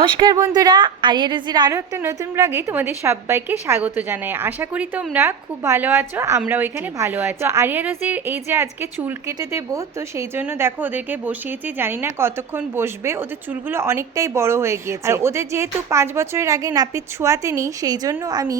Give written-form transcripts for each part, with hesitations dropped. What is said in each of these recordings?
নমস্কার বন্ধুরা, আরিয়া রোজির আরও একটা নতুন ব্লগে তোমাদের সবাইকে স্বাগত জানাই। আশা করি তোমরা খুব ভালো আছো, আমরাও এখানে ভালো আছি। তো আরিয়া রোজির এই যে আজকে চুল কেটে দেবো, তো সেই জন্য দেখো ওদেরকে বসিয়েছি। জানি না কতক্ষণ বসবে, ওদের চুলগুলো অনেকটাই বড় হয়ে গিয়েছে। আর ওদের যেহেতু 5 বছরের আগে নাপিত ছোঁয়াতে নেই, সেই জন্য আমি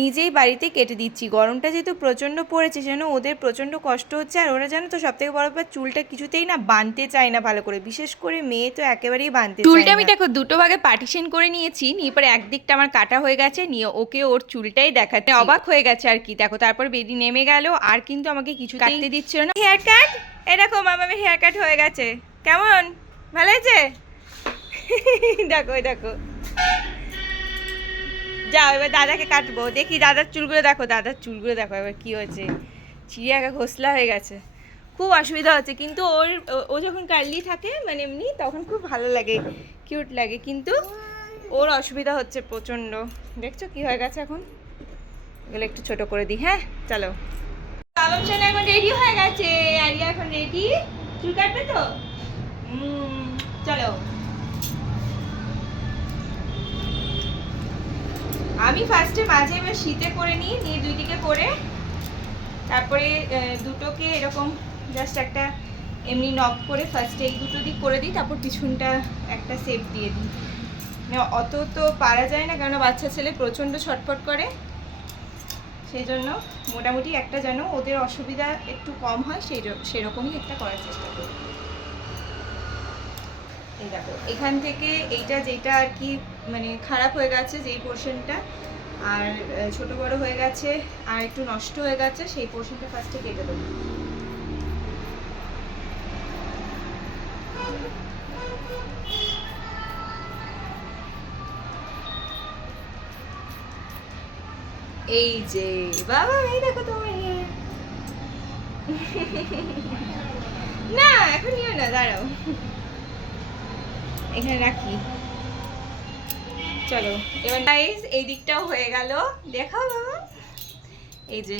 নিজেই বাড়িতে কেটে দিচ্ছি। গরমটা যেহেতু প্রচণ্ড পড়েছে, সেজন্য ওদের প্রচণ্ড কষ্ট হচ্ছে। আর ওরা জানো তো সবথেকে বড় ব্যাপার, চুলটা কিছুতেই না বাঁধতে চায় না ভালো করে, বিশেষ করে মেয়ে তো একেবারেই বাঁধতে চায় না। চুলটা আমি দেখো দুটো ভাগে পার্টিশন করে নিয়েছি, নিয়ে পরে একদিকটা আমার কাটা হয়ে গেছে, নিয়ে ওকে ওর চুলটাই দেখাতে অবাক হয়ে গেছে আর কি। দেখো তারপর বেদি নেমে গেল, আর কিন্তু আমাকে কিছু কাটতে দিচ্ছিল না। হেয়ার কাট, এরকম আমার হেয়ার কাট হয়ে গেছে। কেমন, ভালো হয়েছে? দেখো দেখো, যাও এবার দাদাকে কাটবো। দেখি দাদার চুলগুলো দেখো, দাদার চুলগুলো দেখো এবার কি হয়েছে, চিড়িয়াকা ঘোষলা হয়ে গেছে। খুব অসুবিধা হচ্ছে, কিন্তু ও যখন কার্লি থাকে মানে এমনি, তখন খুব ভালো লাগে, কিউট লাগে, কিন্তু ওর অসুবিধা হচ্ছে প্রচণ্ড। দেখছো কি হয়ে গেছে এখন, এগুলো একটু ছোট করে দিই। হ্যাঁ চলো, বাবা সোনা এখন রেডি হয়ে গেছে। আরিয়া এখন রেডি, চুল কাটবে তো। চলো, আমি ফার্স্টে মাঝে এবার শীতে করে নিই, নিয়ে দুই দিকে করে, তারপরে দুটোকে এরকম জাস্ট একটা এমনি নক করে ফার্স্টে এই দুটো দিক করে দিই, তারপর পিছনটা একটা শেপ দিয়ে দিই। অত তো পারা যায় না, কারণ বাচ্চা ছেলে প্রচণ্ড ছটফট করে, সেই জন্য মোটামুটি একটা যেন ওদের অসুবিধা একটু কম হয় সেরকমই একটা করার চেষ্টা করি। এই দেখো এখান থেকে এইটা যেটা আর কি মানে খারাপ হয়ে গেছে, যেই পোর্শনটা আর ছোট বড় হয়ে গেছে আর একটু নষ্ট হয়ে গেছে, সেই পোর্শনটা ফার্স্টে কেটে দেবো। এই যে বাবা, এই দেখো তোমার না, এখন নিও না, দাঁড়াও এখানে রাখি। চলো এবার গাইস এই দিকটাও হয়ে গেল, দেখাও বাবা। এই যে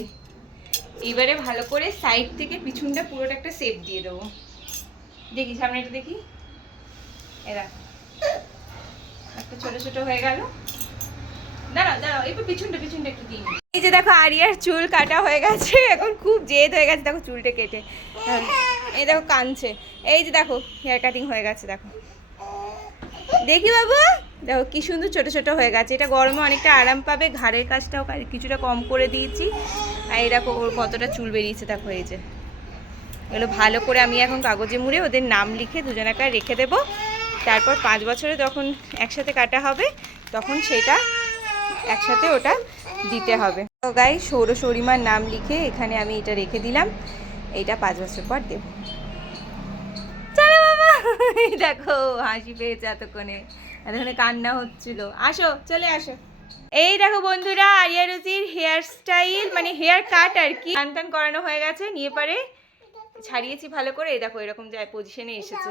এইবারে ভালো করে সাইড থেকে পিছনটা পুরোটা একটা শেপ দিয়ে দেবো। দেখি সামনেটা দেখি, এরা একটা ছোট ছোট হয়ে গেল। দাঁড়াও দাঁড়াও, এবার পিছনটা একটু দিন। এই যে দেখো আরিয়ার চুল কাটা হয়ে গেছে, এখন খুব জেদ হয়ে গেছে, দেখো চুলটা কেটে, এই দেখো কাঁদছে। এই যে দেখো হেয়ার কাটিং হয়ে গেছে, দেখো দেখি বাবু, দেখো কি সুন্দর ছোট ছোট হয়ে গেছে। এটা গরমে অনেকটা আরাম পাবে, ঘাড়ের কাজটাও কিছুটা কম করে দিয়েছি। আর এই দেখো ওর কতটা চুল বেরিয়েছে, দেখো এই যে এগুলো ভালো করে আমি এখন কাগজে মুড়ে ওদের নাম লিখে দুজনাকার রেখে দেবো। তারপর 5 বছরে যখন একসাথে কাটা হবে, তখন সেটা একসাথে ওটা দিতে হবে। তো গাই সৌরসৌরিমার নাম লিখে এখানে আমি এটা রেখে দিলাম, এইটা 5 বছর পর দেবো। চলো বাবা, দেখো হাসি পেয়েছে এতক্ষণে কান্না হচ্ছিল। আসো, চলে আসো। এই দেখো বন্ধুরা, আরিয়া রোজির হেয়ার স্টাইল মানে হেয়ার কাট আর কি টান করানো হয়ে গেছে, নিয়ে পারে ছাড়িয়েছি ভালো করে। এই দেখো এরকম যায় পজিশনে এসেছে।